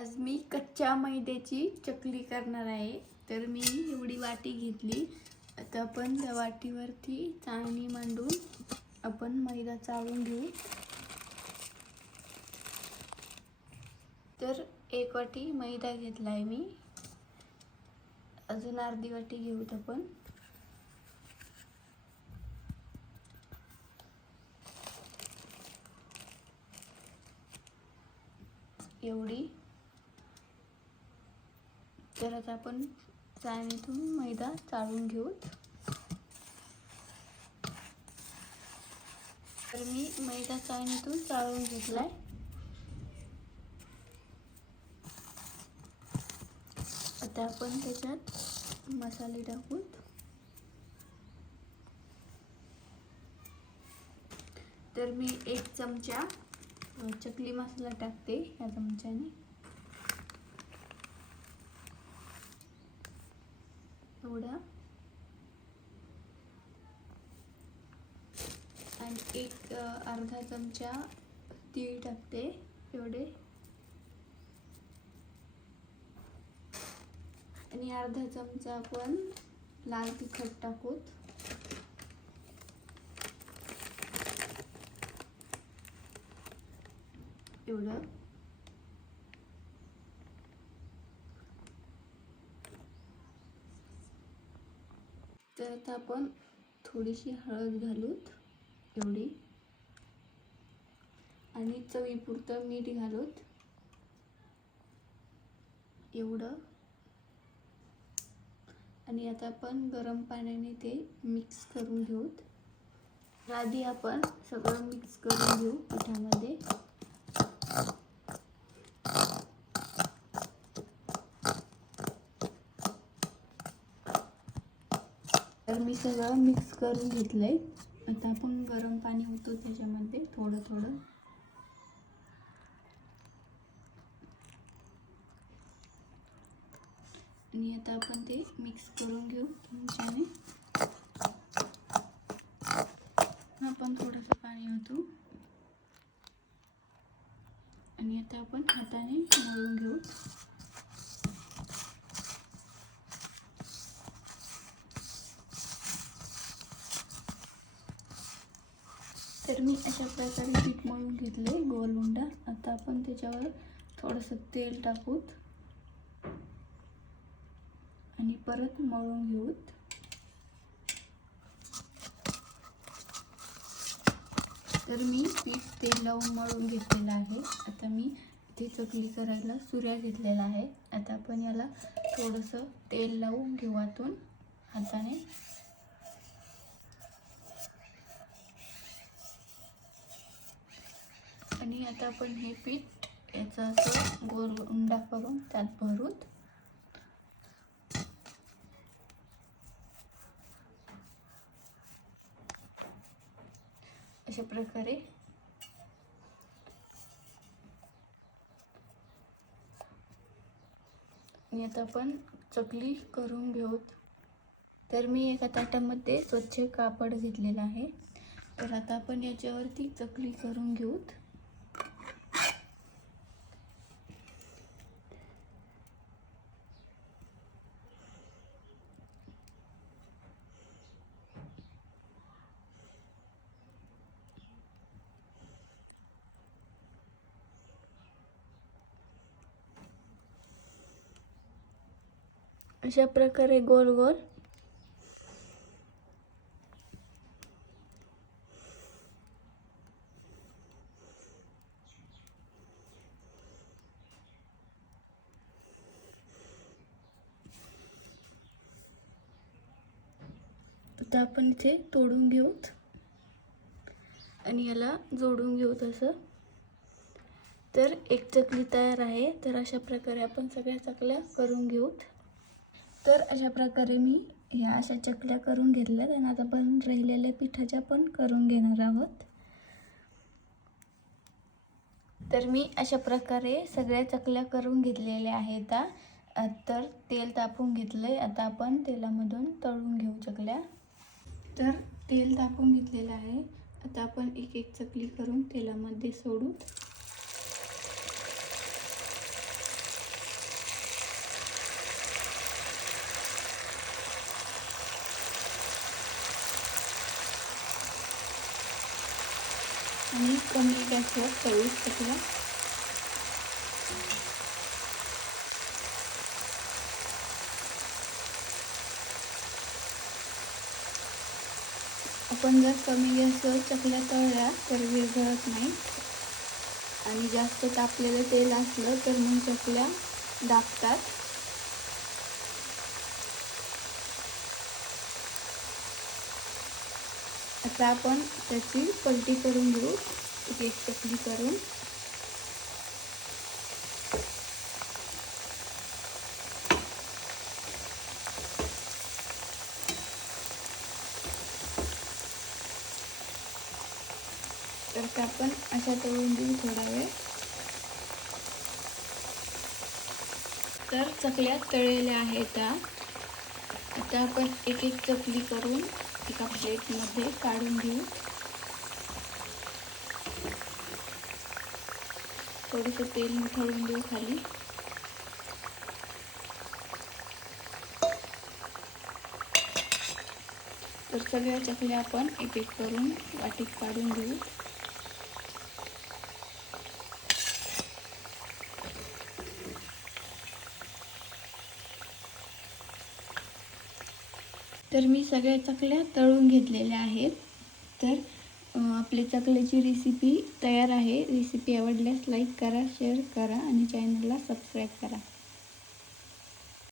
आज मी कच्च्या मैद्याची चकली करणार आहे. तर मी एवढी वाटी घेतली. आता आपण त्या वाटीवरती चाळणी मांडून आपण मैदा चाळून घेऊ. तर एक वाटी मैदा घेतला आहे मी. अजून अर्धी वाटी घेऊत आपण. एवढी तर आता आपण चायनीतून मैदा चाळून घेऊ तर मी मैदा चाळणीतून चाळून घेतलाय. आता आपण त्याच्यात मसाले टाकूत. तर मी एक चमचा चकली मसाला टाकते या चमच्याने. एवढा. आणि एक अर्धा चमचा तीळ टाकते एवढे. आणि अर्धा चमचा आपण लाल तिखट टाकूत एवढं. तर आता आपण थोडीशी हळद घालूत एवढी. आणि चवीपुरतं मीठ घालूत. एवढं. आणि आता आपण गरम पाण्याने ते मिक्स करून घेऊत. आधी आपण सगळं मिक्स करून घेऊ पिठामध्ये. तर मी सगळं मिक्स करून घेतलं आहे आता आपण गरम पाणी होतो त्याच्यामध्ये थोडं थोडं. आणि आता आपण ते मिक्स करून घेऊ चमच्याने आपण थोडंसं पाणी होतो आणि आता आपण हाताने मळून घेऊ. तर मी अशा प्रकारे पीठ मळून घेतले गोल उंडा आता आपण त्याच्यावर थोडंसं तेल टाकूत आणि परत मळून घेऊत. तर मी पीठ तेल लावून मळून घेतलेलं आहे. आता मी इथे चकली करायला सुऱ्या घेतलेला आहे आता आपण याला थोडंसं तेल लावून घेऊ आतून. हाताने आणि आता आपण हे पीठ याचं असं गोल उंडा करून त्यात भरूत अशा प्रकारे आणि आता आपण चकली करून घेऊत. तर मी एका ताटामध्ये स्वच्छ कापड घेतलेलं आहे. तर आता आपण याच्यावरती चकली करून घेऊत. अशा प्रकारे गोल गोल. आता आपण इथे तोडून घेऊत. आणि याला जोडून घेऊत असं. तर एक चकली तयार आहे. तर अशा प्रकारे आपण सगळ्या चकल्या करून घेऊत. तर अशा प्रकारे मी ह्या अशा चकल्या करून घेतल्या आणि आता आपण राहिलेल्या पिठाच्या पण करून घेणार आहोत. तर मी अशा प्रकारे सगळ्या चकल्या करून घेतलेल्या आहेत. तर तेल तापून घेतलं आहे आता आपण तेलामधून तळून घेऊ चकल्या. तर तेल तापून घेतलेलं आहे. आता आपण एक एक चकली करून तेलामध्ये सोडू आणि कमी गॅसवर तळू चकल्या आपण जर कमी गॅसवर चकल्या तळल्या तर विरघळत नाही आणि जास्त तापलेलं तेल असलं तर मग चकल्या दाबतात. आता आपण त्याची पलटी करून घेऊ. एक एक चकली करून. तर ते आपण अशा तळून देऊ थोडा वेळ. तर चकल्या तळलेल्या आहेत त्या. आता आपण एक एक चकली करून एका प्लेटमध्ये काढून घेऊ. थोडंसं तेल निथळून देऊ खाली. तर सगळ्या चकल्या आपण एक एक करून वाटीत काढून घेऊ. तर मी सगळ्या चकल्या तळून घेतलेल्या आहेत. तर आपली चकल्याची रेसिपी तयार आहे. रेसिपी आवडल्यास लाईक करा शेअर करा आणि चॅनलला सबस्क्राईब करा.